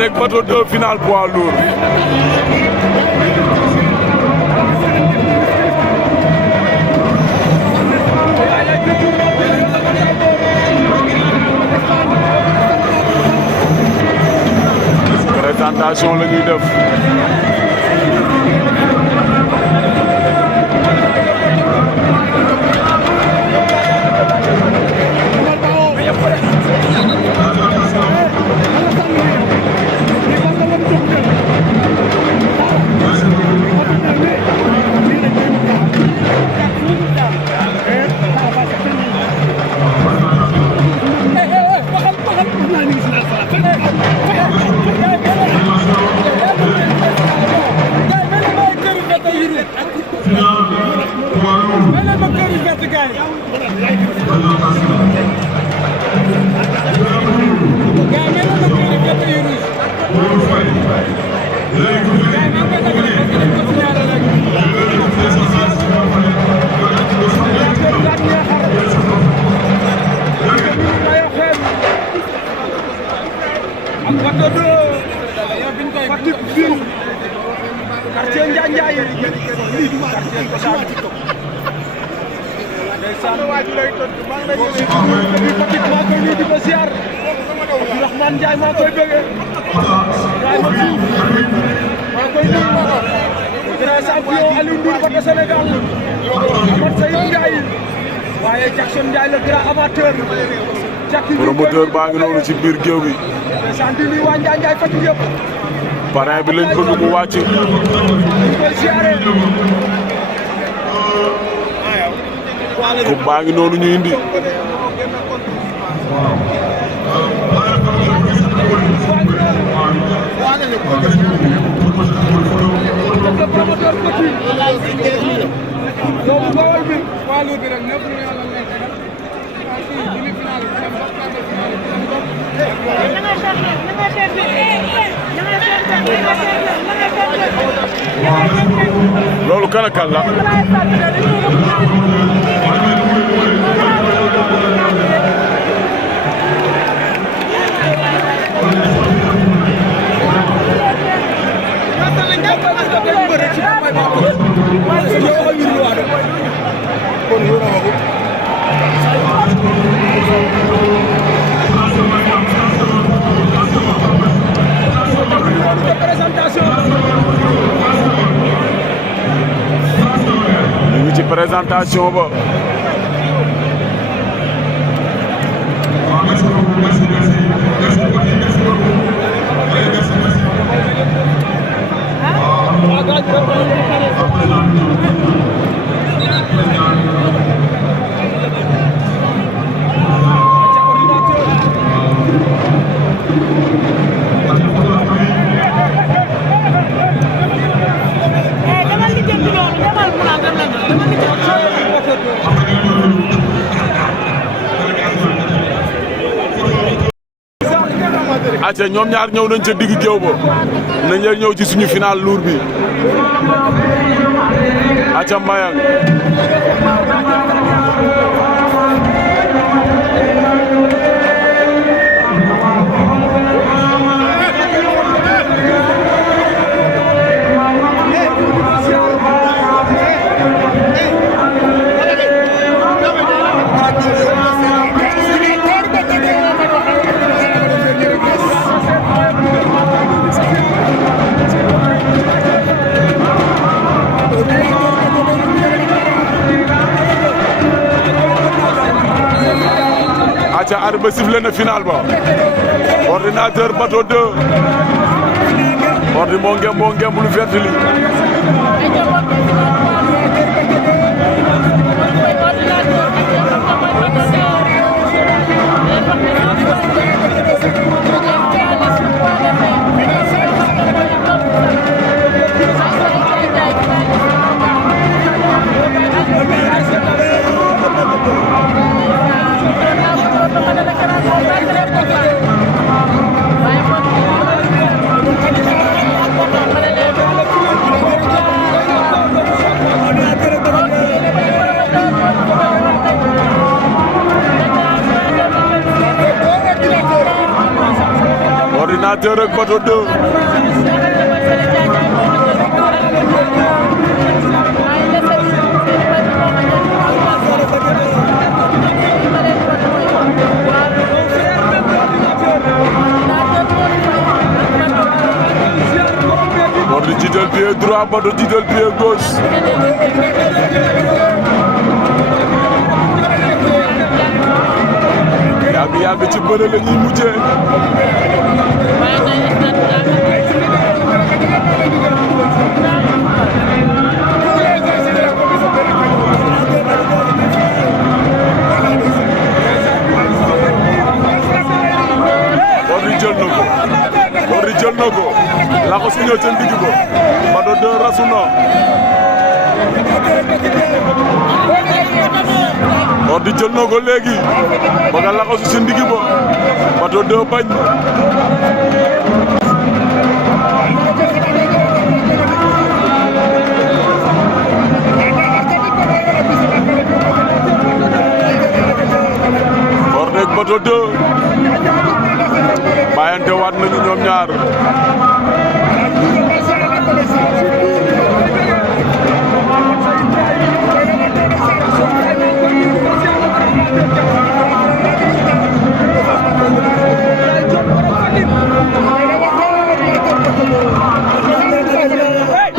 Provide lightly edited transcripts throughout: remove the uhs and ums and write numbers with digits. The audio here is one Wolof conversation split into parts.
avec Bateau 2 final poids lourd. Présentation la ñuy def. Promoteur baa ngi noonu ci biir géew bi parrain bi lañ bëgg mu wàcc coupe baa ngi noonu ñu indi loolu kan ak kan la ñu ngi ci présentation ba acca ñoom ñaar ñëw nañ ca digg géew ba nañ leen ñëw ci suñu final lourd bi acca Mbayang acca arbitre ba sifflé na final ba Ordinateur Bateau 2 Ordi moo ngem lu vert li Ordinateur ak Bateau 2 Ordi jiital pied droit Bateau jiital pied gauche yàgg ci bëre la ñuy mujjee Ordi jël na ko laxas ñëw ca ndigg ba Bateau 2 rasu na Ordi jël na ko léegi ba nga laxasu ci ndigg ba Bateau 2 bañ Ordi ak Bateau 2 bàyyante waat nañu ñoom ñaar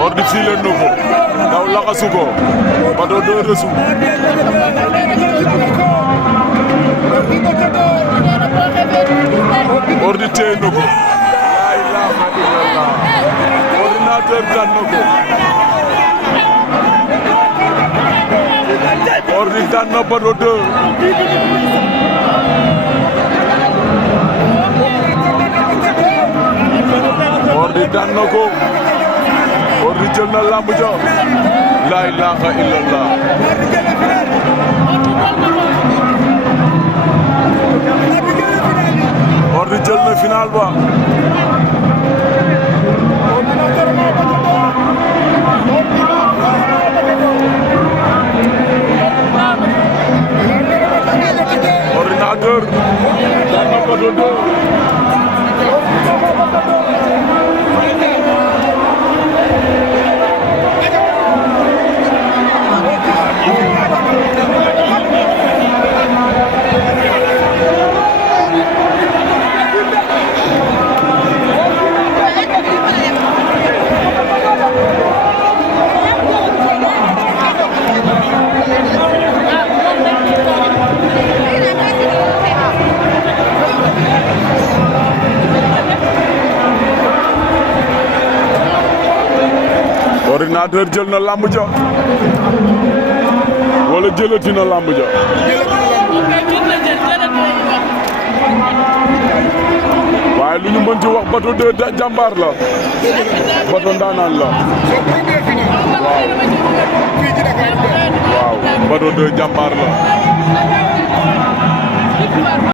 Ordi fiile na ko daw laxasu ko Bateau 2 resu Ordi téye na ko laa ilaaha illallah Ordinateur daan na ko Ordi daan na Bateau 2 Ordi daan na ko Ordi jël na lamb ja laa ilaaha illallah Ordi jël na final ba Ordinateur daan na Bateau 2 Ordinateur jël na lamb ja wala jëlati na lamb ja waaye lu ñu mën ci wax Bateau 2 jàmbaar la Bateau ndaanaan la waaw Bateau 2 jàmbaar la